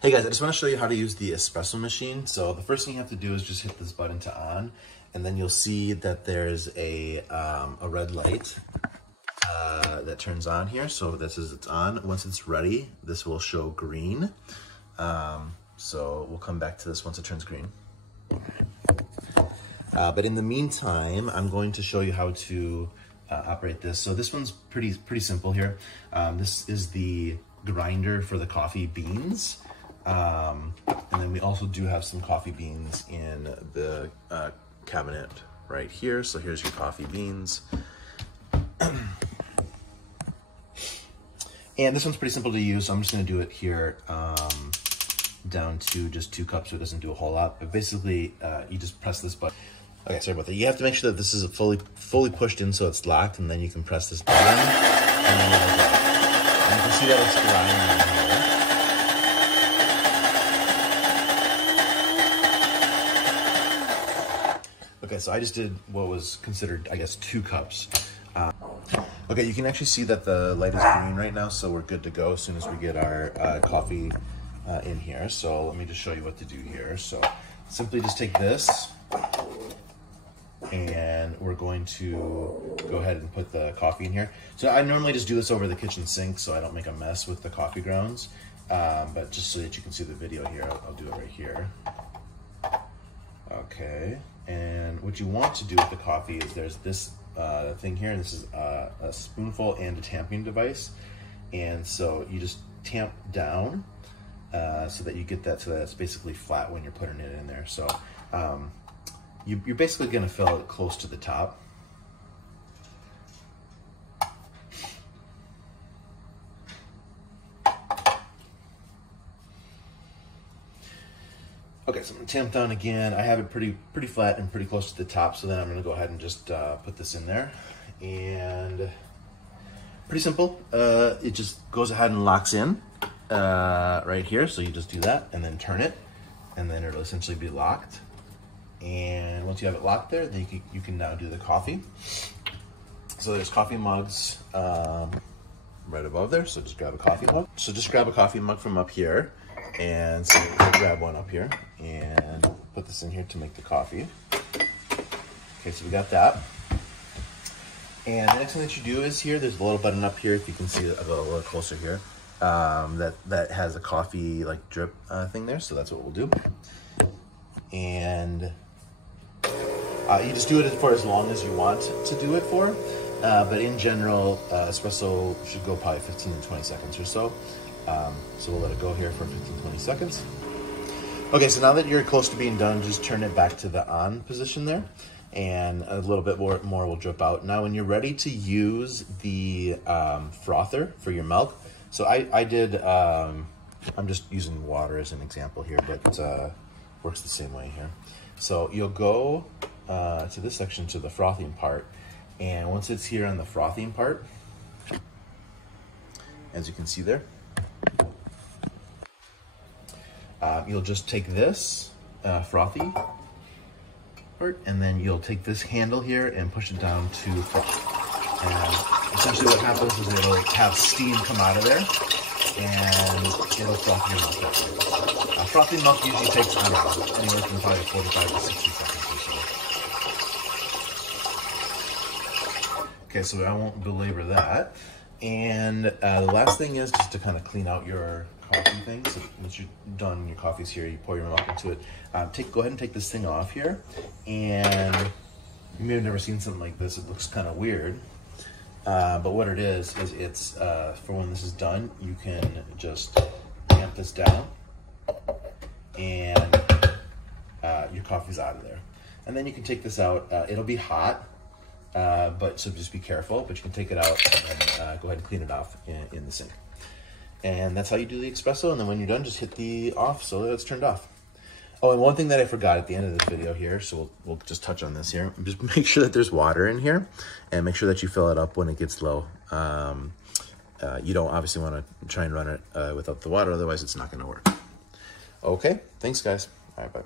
Hey guys, I just want to show you how to use the espresso machine. So the first thing you have to do is just hit this button to on, and then you'll see that there's a red light that turns on here. So this is it's on. Once it's ready, this will show green. So we'll come back to this once it turns green. But in the meantime, I'm going to show you how to operate this. So this one's pretty simple here. This is the grinder for the coffee beans. And then we also do have some coffee beans in the cabinet right here. So here's your coffee beans. And this one's pretty simple to use, so I'm just gonna do it here down to just 2 cups, so it doesn't do a whole lot. But basically, you just press this button. Okay, sorry about that. You have to make sure that this is fully pushed in so it's locked, and then you can press this button, and then it'll go. And you can see that it's grinding here. Okay, so I just did what was considered, I guess, 2 cups. Okay, you can actually see that the light is green right now, so we're good to go as soon as we get our coffee in here. So let me just show you what to do here. So simply just take this, and we're going to go ahead and put the coffee in here. So I normally just do this over the kitchen sink so I don't make a mess with the coffee grounds. But just so that you can see the video here, I'll do it right here. Okay, and what you want to do with the coffee is there's this thing here, and this is a spoonful and a tamping device. And so you just tamp down so that you get that so that it's basically flat when you're putting it in there. So you're basically gonna fill it close to the top. Okay, so I'm gonna tamp down again. I have it pretty flat and pretty close to the top, so then I'm gonna go ahead and just put this in there. And pretty simple. It just goes ahead and locks in right here. So you just do that and then turn it, and then it'll essentially be locked. And once you have it locked there, then you can now do the coffee. So there's coffee mugs right above there, so just grab a coffee mug. So just grab a coffee mug from up here, and so we'll grab one up here and put this in here to make the coffee. Okay, so we got that. And the next thing that you do is here, there's a little button up here, if you can see it a little closer here, that has a coffee like drip thing there, so that's what we'll do. And you just do it for as long as you want to do it for, but in general, espresso should go probably 15 to 20 seconds or so. So we'll let it go here for 15-20 seconds. Okay, so now that you're close to being done, just turn it back to the on position there, and a little bit more will drip out. Now when you're ready to use the frother for your milk, so I did, I'm just using water as an example here, but works the same way here. So you'll go to this section, to the frothing part, and once it's here on the frothing part, as you can see there, you'll just take this frothy part, and then you'll take this handle here and push it down to froth. And essentially what happens is it'll have steam come out of there, and it'll froth your milk. Frothing milk usually takes, I don't know, anywhere from probably 45 to 60 seconds or so. Okay, so I won't belabor that. And the last thing is just to kind of clean out your coffee thing. So once you're done, your coffee's here, you pour your milk into it. Go ahead and take this thing off here. And you may have never seen something like this. It looks kind of weird. But what it is it's, for when this is done, you can just tamp this down, and your coffee's out of there. And then you can take this out. It'll be hot. But so just be careful, but you can take it out and then go ahead and clean it off in the sink. And that's how you do the espresso. And then when you're done, just hit the off so that it's turned off. Oh, and one thing that I forgot at the end of this video here, so we'll just touch on this here. Just make sure that there's water in here, and make sure that you fill it up when it gets low. You don't obviously want to try and run it without the water, otherwise it's not going to work. Okay, thanks guys. All right, bye.